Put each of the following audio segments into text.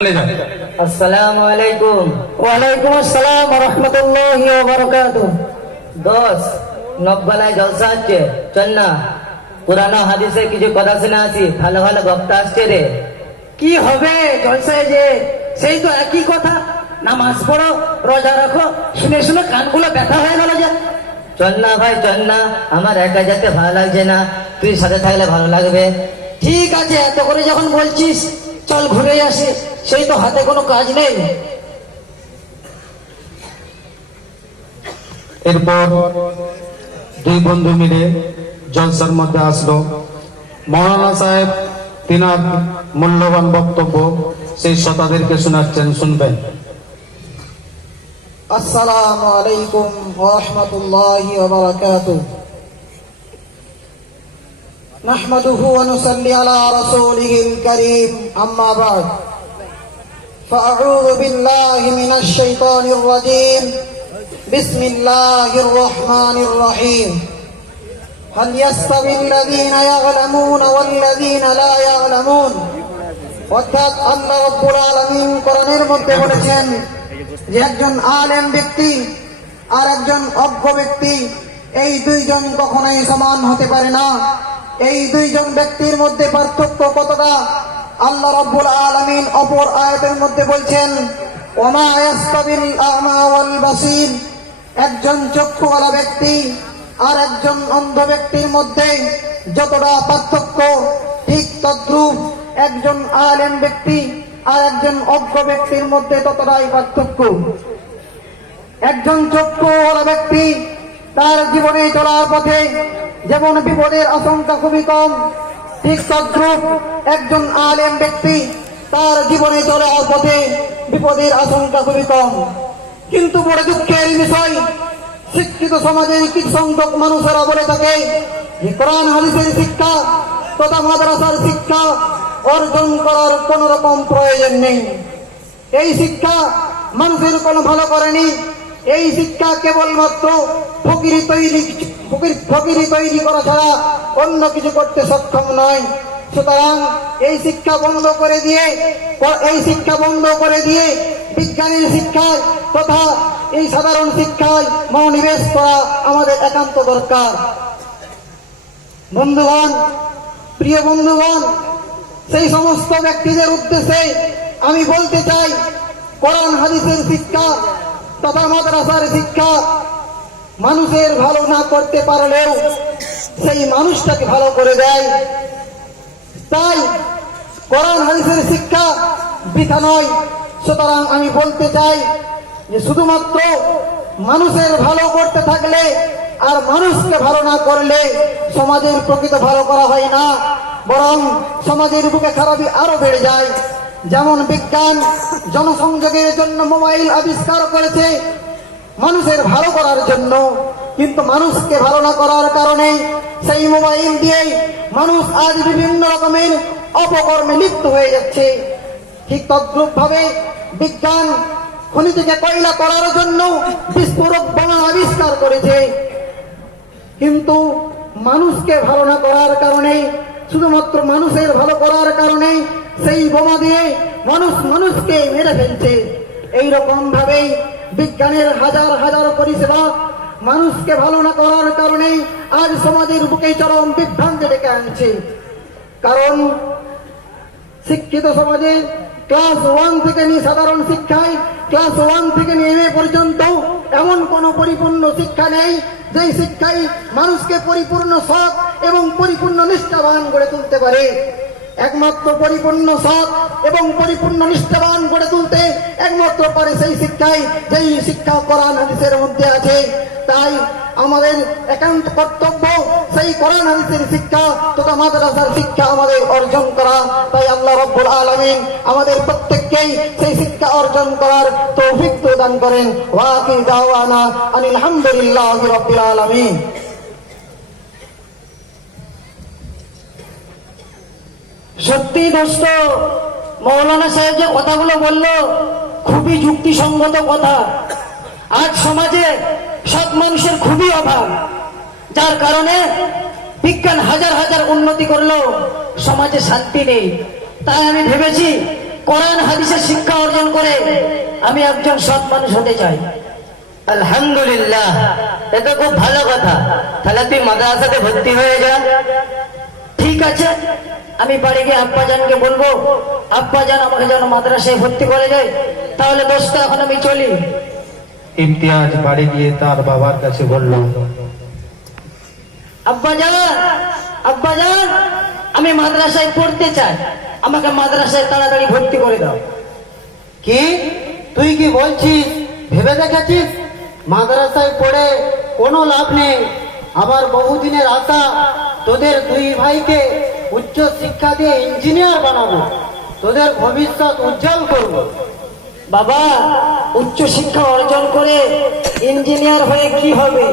আসসালামু আলাইকুম। ওয়ালাইকুম আসসালাম ওয়া রাহমাতুল্লাহি ওয়া বারাকাতুহু। দোষ নববেলায় জলসা হচ্ছে, চল না পুরানো হাদিসের কিছু কথা শুনে আসি। ভালো ভালো বক্তা আসছে রে। কি হবে জলসায় যে সেই তো একই কথা, নামাজ পড়ো, রোজা রাখো, শুনে শুনে কানগুলো ব্যথা হয়ে গেল যে। চল না ভাই, চল না, আমার একা যেতে ভালো লাগছে না, তুই সাথে থাকলে ভালো লাগবে। ঠিক আছে, এত করে যখন বলছিস চল ঘুরে আসি, সেই তো হাতে কোনো কাজ নেই। এরপর দুই বন্ধু মিলে জলসার মধ্যে আসলো। মৌলানা সাহেব তিনার মূল্যবান বক্তব্য সেই শ্রোতাদেরকে শোনাচ্ছেন, শুনবেন। আসসালামু আলাইকুম ওয়া রাহমাতুল্লাহি ওয়া বারাকাতুহু। নাহমাদুহু ওয়া নুসাল্লি আলা রাসূলিহিল কারীম, আম্মা বা'দ। ফাআউযু বিল্লাহি মিনাশ শাইতানির রাজীম। বিসমিল্লাহির রহমানির রহিম। হাল ইয়াস্তাবিল্লাযীনা ইয়া'লামুনা ওয়াল্লাযীনা লা ইয়া'লামুন। অর্থাৎ আল্লাহ রাব্বুল আলামিন কোরআনের মধ্যে বলেছেন যে একজন আলেম ব্যক্তি আর একজন অজ্ঞ ব্যক্তি, এই দুইজন কখনোই সমান হতে পারে না। এই দুইজন ব্যক্তির মধ্যে পার্থক্য কতটা আল্লাহ রাব্বুল আলামিন অপর আয়াতের মধ্যে বলছেন, ওমা ইয়াস্তাবিল আ'মা ওয়াল বাসীর। একজন চক্ষুওয়ালা ব্যক্তি আর একজন অন্ধ ব্যক্তির মধ্যে যতটা পার্থক্য, ঠিক তদ্রূপ একজন আলেম ব্যক্তি আর একজন অজ্ঞ ব্যক্তির মধ্যে ততটাই পার্থক্য। একজন চক্ষুওয়ালা ব্যক্তি তার জীবনে চলার পথে যেমন বিপদের আশঙ্কা খুবই কম, ঠিক তদ্রূপ একজন আলেম ব্যক্তি তার জীবনে চলার পথে বিপদের আশঙ্কা খুবই কম। কিন্তু বড় দুঃখের বিষয়, শিক্ষিত সমাজের কিছু সংখ্যক মানুষেরা বলে থাকে যে কোরআন হাদিসের শিক্ষা তথা মাদ্রাসার শিক্ষা অর্জন করার কোন রকম প্রয়োজন নেই। এই শিক্ষা মানুষের কোনো ভালো করেনি। এই শিক্ষা কেবলমাত্র ফকিরি তৈরি করা ছাড়া অন্য কিছু করতে সক্ষম নয়। সুতরাং এই শিক্ষা বন্ধ করে দিয়ে বিজ্ঞানের শিক্ষায় তথা এই সাধারণ শিক্ষায় মনোনিবেশ করা আমাদের একান্ত দরকার। বন্ধুগণ, প্রিয় বন্ধুগণ, সেই সমস্ত ব্যক্তিদের উদ্দেশ্যে আমি বলতে চাই, কোরআন হাদিসের শিক্ষা তথা মাদ্রাসার শিক্ষা মানুষের ভালো না করতে পারলেও সেই মানুষটাকে ভালো করে দেয়। তাই কোরআন হাদিসের শিক্ষা বৃথা নয়। সুতরাং আমি বলতে চাই যে শুধুমাত্র মানুষের ভালো করতে থাকলে আর মানুষকে ভালো না করলে সমাজের প্রকৃত ভালো করা হয় না, বরং সমাজের বুকে খারাপই আরো বেড়ে যায়। যেমন বিজ্ঞান জনসংযোগের জন্য মোবাইল আবিষ্কার করেছে মানুষের ভালো করার জন্য, কিন্তু মানুষকে ভালো না করার কারণে সেই মোবাইল দিয়েই মানুষ আজ বিভিন্ন রকমের অপকর্মে লিপ্ত হয়ে যাচ্ছে। ঠিক তদ্রূপ ভাবে বিজ্ঞান খনি থেকে কয়লা করার জন্য বিস্ফোরক বোমা আবিষ্কার করেছে, কিন্তু মানুষকে ভালো না করার কারণে, শুধুমাত্র মানুষের ভালো করার কারণে সেই বোমা দিয়ে মানুষকে মেরে ফেলছে। এইরকম ভাবেই বিজ্ঞানের হাজার হাজার পরিষেবা মানুষকে ভালো না করার কারণে আজ সমাজের বুকে চরম বিভ্রান্তি ডেকে আনছে। কারণ শিক্ষিত সমাজে ক্লাস 1 থেকে নিয়ে সাধারণ শিক্ষায় ক্লাস 1 থেকে নিয়ে MA পর্যন্ত এমন কোন পরিপূর্ণ শিক্ষা নেই যেই শিক্ষাই মানুষকে পরিপূর্ণ সৎ এবং পরিপূর্ণ নিষ্ঠাবান গড়ে তুলতে পারে। একমাত্র পরিপূর্ণ সৎ এবং পরিপূর্ণ নিষ্ঠাবান গড়ে তুলতে একমাত্র পারে সেই শিক্ষাই যেই শিক্ষা কোরআন হাদিসের মধ্যে আছে। তাই আমাদের একান্ত কর্তব্য সেই কোরআন হাদিসের শিক্ষা তথা মাদ্রাসার শিক্ষা আমাদের অর্জন করা। তাই আল্লাহ রাব্বুল আলামিন আমাদের প্রত্যেককেই সেই শিক্ষা অর্জন করার তৌফিক প্রদান করেন। ওয়া আখিরু দাওয়ানা আনিল হামদুলিল্লাহি রাব্বিল আলামিন। সত্যি দোস্ত, মৌলানা সাহেব যে কথাগুলো বললো খুবই যুক্তিসঙ্গত কথা। আজ সমাজে সৎ মানুষের খুবই অভাব, যার কারণে বিজ্ঞান হাজার হাজার উন্নতি করলেও সমাজে শান্তি নেই। তাই আমি ভেবেছি কোরআন হাদিসের শিক্ষা অর্জন করে আমি একজন সৎ মানুষ হতে চাই। আলহামদুলিল্লাহ, এটা খুব ভালো কথা। তাহলে তুই মাদ্রাসাতে ভর্তি হয়ে যা। ঠিক আছে, আমি বাড়ি গিয়ে আব্বাজানকে বলবো, আব্বাজান আমাকে যেন মাদ্রাসায় ভর্তি করে যায়। তাহলে দোস্ত এখন আমি চলি। ইমতিয়াজ বাড়ি গিয়ে তার বাবার কাছে বলল, আব্বাজান, আব্বাজান, আমি মাদ্রাসায় পড়তে চাই, আমাকে মাদ্রাসায় তাড়াতাড়ি ভর্তি করে দাও। কি তুই কি বলছিস? ভেবে দেখেছিস মাদ্রাসায় পড়ে কোনো লাভ নেই? আমার বহুদিনের আশা তোদের দুই ভাইকে উচ্চ শিক্ষা দিয়ে ইঞ্জিনিয়ার বানাবো, তোদের ভবিষ্যৎ উজ্জ্বল করব। বাবা, উচ্চ শিক্ষা অর্জন করে ইঞ্জিনিয়ার হয়ে কি হবে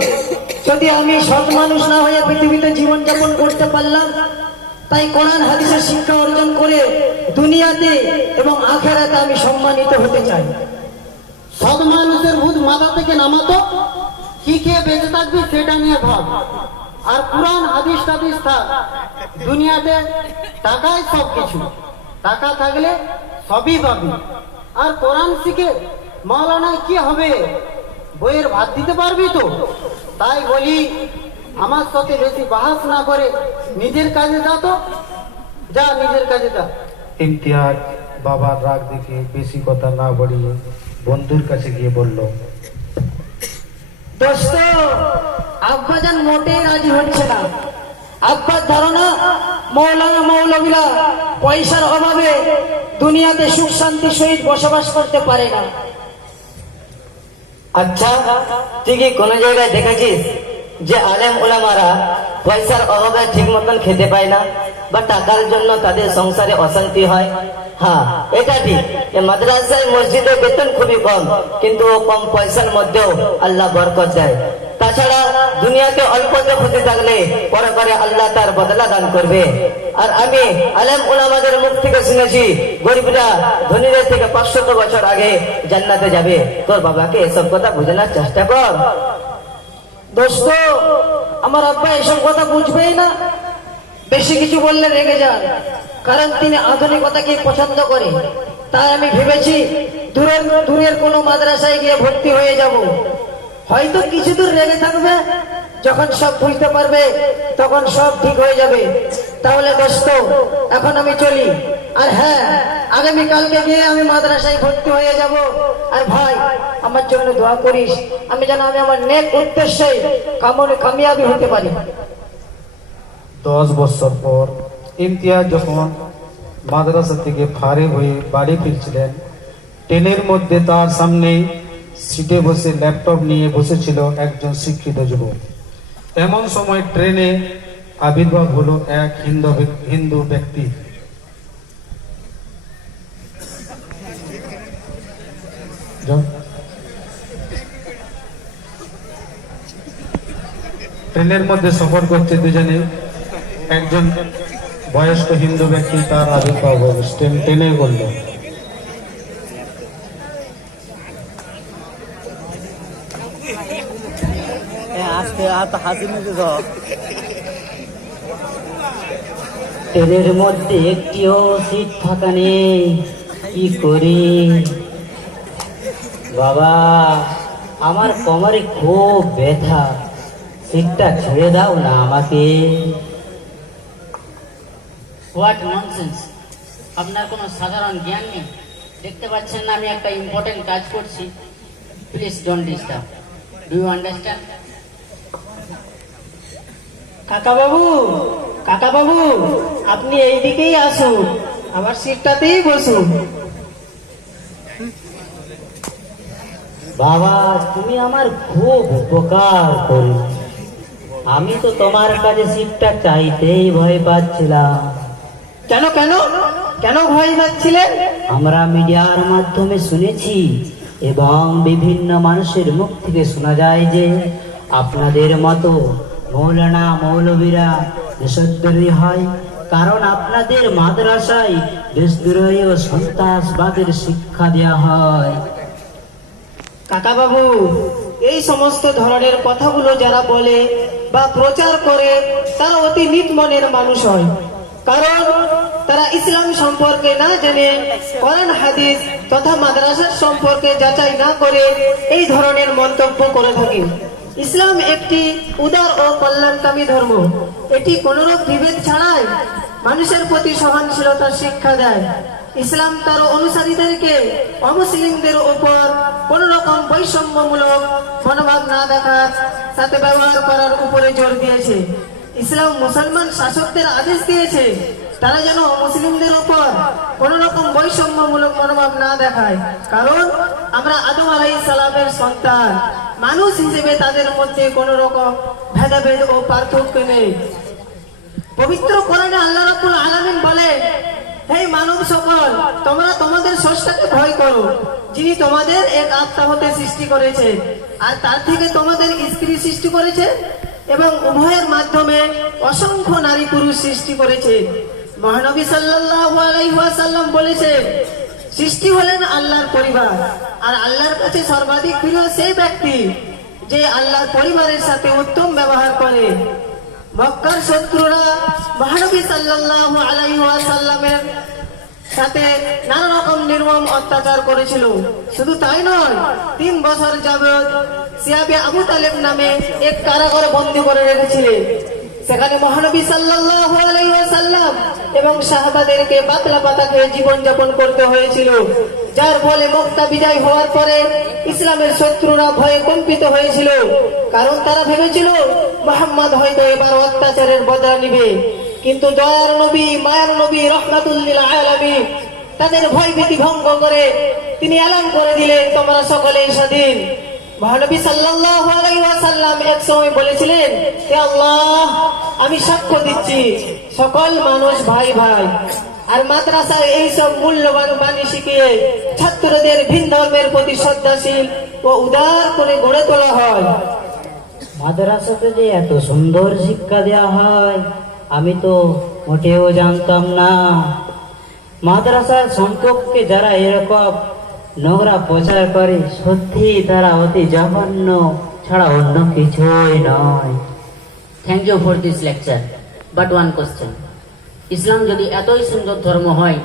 যদি আমি সৎ মানুষ না হয়ে পৃথিবীতে জীবনযাপন করতে পারলাম? তাই কোরআন হাদিসের শিক্ষা অর্জন করে দুনিয়াতে এবং আখেরাতে আমি সম্মানিত হতে চাই। সৎ মানুষের ভূত মাথা থেকে নামাতো, কি খেয়ে বেঁচে থাকবি সেটা নিয়ে ভাব। আর কোরআন হাদিস টাদিস থাক, দুনিয়াতে টাকাই সব কিছু, টাকা থাকলে সবই পাবি। আর কোরআন শিখে মাওলানায় কি হবে? বইয়ের ভাত দিতে পারবি তো? তাই বলি আমার সাথে বেশি বাহাস না করে নিজের কাজে যা, তো যা, নিজের কাজে যা। ইমতিয়াজ বাবার রাগ দেখে বেশি কথা না বাড়িয়ে বন্ধুর কাছে গিয়ে বলল, দোস্ত, আব্বাজান মোটেই রাজি হচ্ছে না। আব্বার ধারণা মৌলানা মৌলবীরা পয়সার অভাবে দুনিয়াতে সুখ শান্তির সহিত বসবাস করতে পারে না। আচ্ছা, তুই কি কোনো জায়গায় দেখেছিস যে আলেম ওলামারা পয়সার অভাবে ঠিক মতন খেতে পায় না বা টাকার জন্য তাদের সংসারে অশান্তি হয়? হ্যাঁ, এটা ঠিক। মাদ্রাসায় মসজিদে বেতন খুবই কম, কিন্তু ও কম পয়সার মধ্যেও আল্লাহ বরকত দেয়। তাছাড়া দুনিয়াতে অল্পতে খুশি থাকলে পরে পরে আল্লাহ তার বদলা দান করবে। আর আমি আলেম ওলামাদের মুখ থেকে শুনেছি গরিবরা ধনীদের থেকে 500 বছর আগে জান্নাতে যাবে। তোর বাবাকে এসব কথা বোঝানোর চেষ্টা কর। দোস্ত, আমার আব্বা এসব কথা বুঝবেই না। বেশি কিছু বললে রেগে যান, কারণ তিনি আধুনিকতাকে পছন্দ করে। তাই আমি ভেবেছি দূরের কোনো মাদ্রাসায় গিয়ে ভর্তি হয়ে যাব। হয়তো কিছু দূর রেগে থাকবে, যখন সব বুঝতে পারবে তখন সব ঠিক হয়ে যাবে। তাহলে দোস্ত, এখন আমি চলি। আর হ্যাঁ, আগামীকালকে গিয়ে আমি মাদ্রাসায় ভর্তি হয়ে যাব। আর ভাই, আমার জন্য দোয়া করিস, আমি যেন আমার নেক উদ্দেশ্যে কামিয়াবি হতে পারি। 10 বছর পর ইমতিয়াজ যখন মাদ্রাসা থেকে ফারিগ হয়ে বাড়ি ফিরছিলেন, ট্রেনের মধ্যে তার সামনে সিটে বসে ল্যাপটপ নিয়ে বসেছিল একজন শিক্ষিত যুবক। এমন সময় ট্রেনে আবির্ভাব হলো এক হিন্দু ব্যক্তি। ট্রেনের মধ্যে সফর করছে দুজনে, একজন বয়স্ক হিন্দু ব্যক্তি তার আবির্ভাব হলো ট্রেনে করলো। ট্রেনের মধ্যে একটিও সিট ফাঁকা নেই, কি করি? বাবা, আমার কোমরে খুব ব্যথা, সিটটা ছেড়ে দাও না আমাকে। What nonsense! আপনার কোনো সাধারণ জ্ঞান নেই? দেখতে পাচ্ছেন না আমি একটা ইম্পর্টেন্ট কাজ করছি? Please don't disturb. Do you understand? কাকা বাবু, আপনি এই দিকেই আসুন, আমার সিটটাতেই বসুন। বাবা, তুমি আমার খুব উপকার করো। আমি তো তোমার কাছে সিটটা চাইতেই ভয় পাচ্ছিলাম। কেন কেন কেন ভয় পাচ্ছিলেন? আমরা মিডিয়ার মাধ্যমে শুনেছি এবং বিভিন্ন মানুষের মুখ থেকে শোনা যায় যে আপনাদের মতো মৌলানা মৌলবীরা দেশদ্রোহী হয়, কারণ আপনাদের মাদ্রাসায় দেশদ্রোহী ও সন্ত্রাসবাদের শিক্ষা দেওয়া হয়। কাকা বাবু, এই সমস্ত ধরনের কথাগুলো যারা বলে বা প্রচার করে তারা অতি নিত মনের মানুষ হয়। কারণ তারা ইসলাম সম্পর্কে না জেনে কোরআন হাদিস তথা মাদ্রাসার সম্পর্কে যাচাই না করে এই ধরনের মন্তব্য করে থাকে। ইসলাম একটি উদার ও কল্যাণকামী ধর্ম। এটি কোনরূপ বিভেদ ছাড়াই মানুষের প্রতি সহনশীলতার শিক্ষা দেয়। ইসলাম তার অনুসারীদেরকে অমুসলিমদের উপর কোন রকম বৈষম্যমূলক মনোভাব না দেখার সাথে ব্যবহার করার উপরে জোর দিয়েছে। ইসলাম মুসলমান শাসকদের আদেশ দিয়েছে তারা যেন মুসলিমদের উপর কোন রকম বৈষম্যমূলক মনোভাব না দেখায়, কারণ আমরা আদম আলাইহিস সালামের সন্তান। মানুষ হিসেবে তাদের মধ্যে কোন রকম ভেদাভেদ ও পার্থক্য নেই। পবিত্র কোরআনে আল্লাহ রাব্বুল আলামিন বলে, হে মানব সকল, তোমরা তোমাদের স্রষ্টাকে ভয় করো, যিনি তোমাদের এক আত্মা হতে সৃষ্টি করেছে আর তার থেকে তোমাদের স্ত্রী সৃষ্টি করেছে এবং উভয়ের মাধ্যমে অসংখ্য নারী পুরুষ সৃষ্টি করেছে। মহানবী সাল্লাল্লাহু আলাইহি ওয়াসাল্লাম বলেছেন, সৃষ্টি হলেন আল্লাহর পরিবার, আর আল্লাহর কাছে সর্বাধিক প্রিয় সেই ব্যক্তি যে আল্লাহর পরিবারের সাথে উত্তম ব্যবহার করে। মক্কার শত্রুরা মহানবী সাল্লাল্লাহু আলাইহি ওয়াসাল্লামের সাথে নানা রকম নির্মম অত্যাচার করেছিল। শুধু তাই নয়, 3 বছর যাবত সিয়াবে আবু তালেব নামে এক কারাগারে বন্দী করে রেখেছিলেন। সেখানে মহানবী সাল্লাল্লাহু আলাইহি ওয়াসাল্লাম এবং সাহাবাদেরকে বাকলা পাতা খেয়ে জীবন যাপন করতে হয়েছিল, যার ফলে মক্কা বিজয় হওয়ার পরে ইসলামের শত্রুরা ভয়ে কম্পিত হয়েছিল, কারণ তারা ভেবেছিল মুহাম্মদ হয়তো এবার অত্যাচারের বদলা নিবে। কিন্তু দয়ার নবী, মায়ার নবী, রহমাতুল লিল আলামিন তাদের ভয়ভীতি ভঙ্গ করে তিনি এলান করে দিলেন, তোমরা সকলেই স্বাধীন। মহানবী সাল্লাল্লাহু আলাইহি ওয়াসাল্লাম এক সময় বলেছিলেন, হে আল্লাহ, আমি সাক্ষ্য দিচ্ছি সকল মানুষ ভাই ভাই। আর মাদ্রাসায় এই সব মূল্যবান বাণী শিখিয়ে ছাত্রদের ভিন ধর্মের প্রতি শ্রদ্ধাশীল ও উদার করে গড়ে তোলা হয়। মাদ্রাসাতে যে এত সুন্দর শিক্ষা দেওয়া হয় আমি তো মোটেও জানতাম না। মাদ্রাসার সম্পর্কে যারা এরকম নোংরা প্রচার করে সত্যি তারা অতি জঘন্য ছাড়া অন্য কিছুই নয়। Thank you for this lecture, but one question, ইসলাম যদি এতই সুন্দর ধর্ম হয়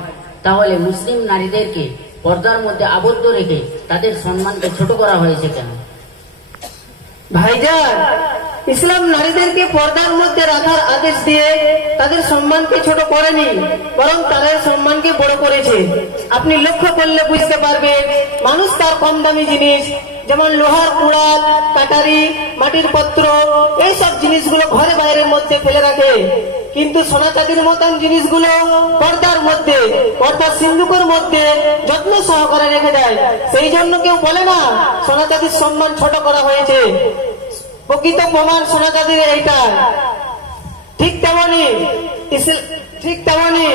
তাহলে মুসলিম নারীদেরকে পর্দার মধ্যে আবদ্ধ রেখে তাদের সম্মানকে ছোট করা হয়েছে কেন? ভাইজান, ইসলাম নারীদেরকে পর্দার মধ্যে রাখার আদেশ দিয়ে তাদের সম্মানকে ছোট করেনি, বরং তাদের সম্মানকে বড় করেছে। আপনি লক্ষ্য করলে বুঝতে পারবেন, মানুষ তার কম দামি জিনিস যেমন লোহার কুড়াল, কাটারি, মাটির পাত্র, এইসব জিনিসগুলো ঘরে বাইরের মধ্যে ফেলে রাখে, কিন্তু সোনা চাঁদির মতন জিনিসগুলো পর্দার মধ্যে, পর্দা সিন্ধুকের মধ্যে যত্ন সহকারে রেখে দেয়। সেই জন্য কেউ বলে না সোনা চাঁদির সম্মান ছোট করা হয়েছে। প্রকৃত প্রমাণ সোনা চাঁদির এইটা। ঠিক তেমনি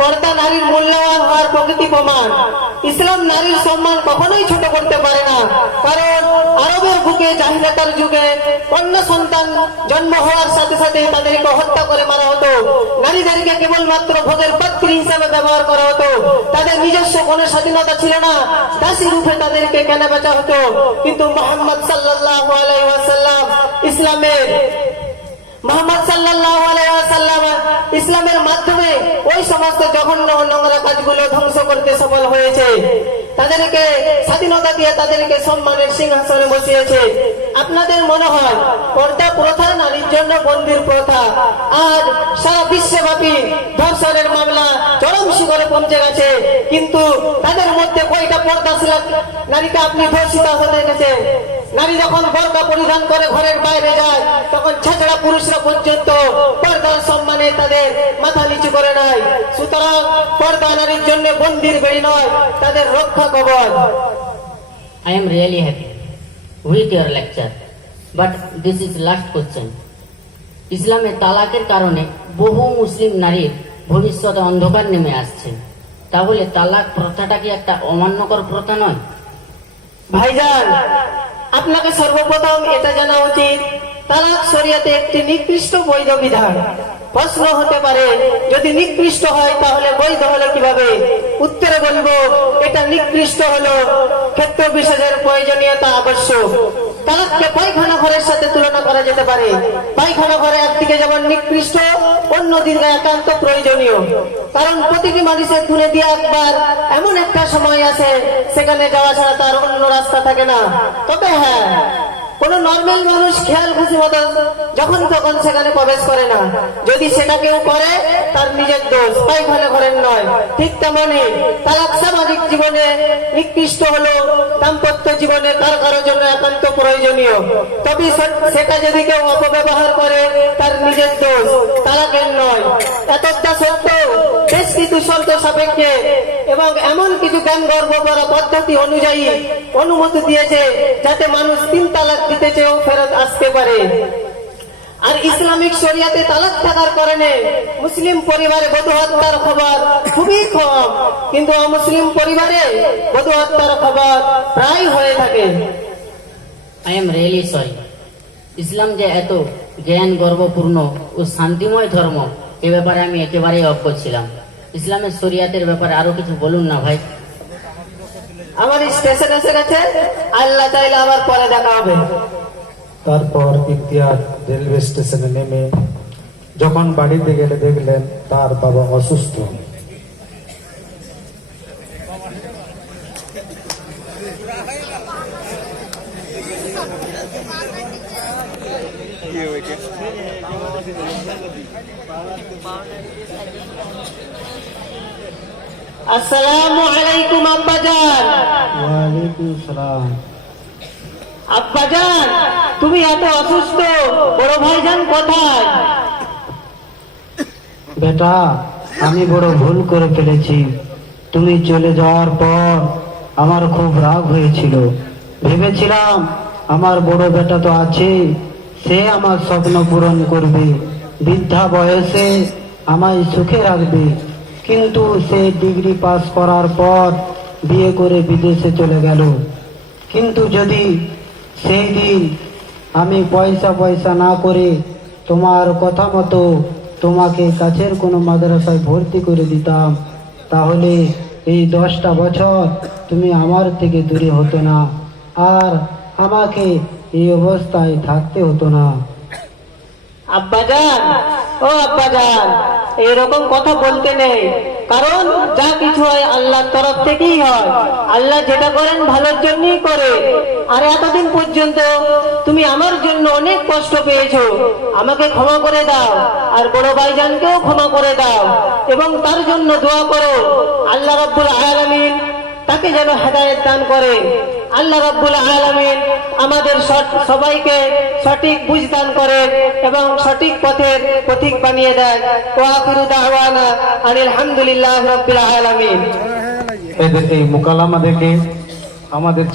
পর্দা নারীর মূল্যবান হওয়ার প্রকৃতি প্রমাণ। ইসলাম নারীর সম্মান কখনোই ছোট করতে পারে না, কারণ আরবের বুকে জাহিলিয়াতের যুগে কন্যা সন্তান জন্ম হওয়ার সাথে সাথে তাদেরকে হত্যা করে মারা হতো। নারীদেরকে কেবলমাত্র ভোগের পাত্রী হিসাবে ব্যবহার করা হতো। তাদের নিজস্ব কোনো স্বাধীনতা ছিল না, দাসী রূপে তাদেরকে কেনা বেচা হতো। কিন্তু মুহাম্মদ সাল্লাল্লাহু আলাইহি ওয়াসাল্লাম ইসলামের মাধ্যমে ওই সমস্ত জঘন্য নোংরা কাজগুলো ধ্বংস করতে সফল হয়েছে। তাদেরকে স্বাধীনতা দিয়ে তাদেরকে সম্মানের সিংহাসনে বসিয়েছে। আপনাদের মনে হয় পর্দা প্রথা নারীর জন্য বন্দির প্রথা, আজ সারা বিশ্বব্যাপী ধর্ষণের মামলা চরম শিখরে পৌঁছে গেছে, কিন্তু তাদের মধ্যে কয়টা পর্দাশীল নারীকে আপনি ধর্ষিত হতে দেখেছেন? নারী যখন বোরকা পরিধান করে ঘরের বাইরে যায়, তখন ছেঁচড়া পুরুষরা পর্যন্ত পর্দার সম্মানে তাদের মাথা নিচু করে নেয়। সুতরাং পর্দা নারীর জন্য বন্দির বেড়ি নয়, তাদের রক্ষা কবচ। I am really happy with your lecture, but this is last question. ইসলামে তালাকের কারণে বহু মুসলিম নারীর ভবিষ্যতে অন্ধকার নেমে আসছে, তাহলে তালাক প্রথাটা কি একটা অমান্যকর প্রথা নয়? ভাইজান, আপনাকে সর্বপ্রথম এটা জানা উচিত, তালাক শরিয়াতে একটি নিকৃষ্ট বৈধ বিধান। প্রশ্ন হতে পারে, যদি নিকৃষ্ট হয় তাহলে বৈধ হলো কিভাবে? উত্তরে বলবো, এটা নিকৃষ্ট হলো ক্ষেত্র বিশেষের প্রয়োজনীয়তা আবশ্যক। তালাককে পায়খানা ঘরের সাথে তুলনা করা যেতে পারে। পায়খানা ঘরে একদিকে যেমন নিকৃষ্ট, অন্যদিকে একান্ত প্রয়োজনীয়। কারণ প্রতিটি মানুষের দিনে দিয়ে একবার এমন একটা সময় আছে সেখানে যাওয়া ছাড়া তার অন্য রাস্তা থাকে না। তবে হ্যাঁ, কোন নর্মাল মানুষ খেয়াল খুশি মতো যখন তখন সেখানে প্রবেশ করে না। যদি সেটা কেউ করে তার নিজের দোষ, পায়খানা ঘরের নয়। ঠিক তেমনি তালাক সামাজিক জীবনে নিকৃষ্ট হলো, দাম্পত্য জীবনে কার কারোর জন্য একান্ত প্রয়োজনীয়। তবে সেটা যদি কেউ অপব্যবহার করে তার নিজের দোষ, তালাকের নয়। এতটা সত্ত্বেও বেশ কিছু শর্ত সাপেক্ষে এবং এমন কিছু জ্ঞান গর্ব করা পদ্ধতি অনুযায়ী অনুমতি দিয়েছে যাতে মানুষ 3 তালাক দিতে চেয়েও ফেরত আসতে পারে। আর ইসলামিক শরিয়াতে তালাক থাকার কারণে মুসলিম পরিবারে বধূ হত্যার খবর খুবই কম, কিন্তু অমুসলিম পরিবারে বধূ হত্যার খবর প্রায় হয়ে থাকে। I am really sorry. ইসলাম যে এত জ্ঞান গর্বপূর্ণ ও শান্তিময় ধর্ম, এ ব্যাপারে আমি একেবারেই অজ্ঞ ছিলাম। ইসলামের শরিয়াতের ব্যাপারে আরো কিছু বলুন না ভাই। আমার স্টেশন এসে গেছে, আল্লাহ চাইলে আবার পরে দেখা হবে। তারপর ইমতিয়াজ রেলওয়ে স্টেশনে নেমে যখন বাড়িতে গেলে দেখলেন তার বাবা অসুস্থ। আসসালামু আলাইকুম আব্বাজান। ওয়ালাইকুম সালাম। আব্বাজান, তুমি এত অসুস্থ, বড় ভাইজান কোথায়? বেটা, আমি বড় ভুল করে ফেলেছি। তুমি চলে যাওয়ার পর আমার খুব রাগ হয়েছিল। ভেবেছিলাম আমার বড় বেটা তো আছে, সে আমার স্বপ্ন পূরণ করবে, বৃদ্ধা বয়সে আমায় সুখে রাখবে। কিন্তু সে ডিগ্রি পাস করার পর বিয়ে করে বিদেশে চলে গেল। কিন্তু যদি সেই দিন আমি পয়সা না করে তোমার কথা মতো তোমাকে কাছের কোনো মাদ্রাসায় ভর্তি করে দিতাম, তাহলে এই 10টা বছর তুমি আমার থেকে দূরে হতো না, আর আমাকে এই অবস্থায় থাকতে হতো না। আব্বাজান, ও আব্বাজান, এরকম কথা বলতে নেই। কারণ যা কিছু হয় আল্লাহর তরফ থেকেই হয়। আল্লাহ যেটা করেন ভালোর জন্যই করে। আর এতদিন পর্যন্ত তুমি আমার জন্য অনেক কষ্ট পেয়েছো, আমাকে ক্ষমা করে দাও, আর বড় ভাইজানকেও ক্ষমা করে দাও, এবং তার জন্য দোয়া করো আল্লাহ রাব্বুল আলামিন তাকে যেন হেদায়েত দান করে। আল্লাহ রাব্বুল আলামিন আমাদের সবাইকে সঠিক বুঝ দান করে এবং সঠিক পথের পথিক বানিয়ে দেয়। ওয়া আখিরু দাওয়ানা আনিল হামদুলিল্লাহি রাব্বিল আলামিন। এদের এই মোকালামা দেখে আমাদের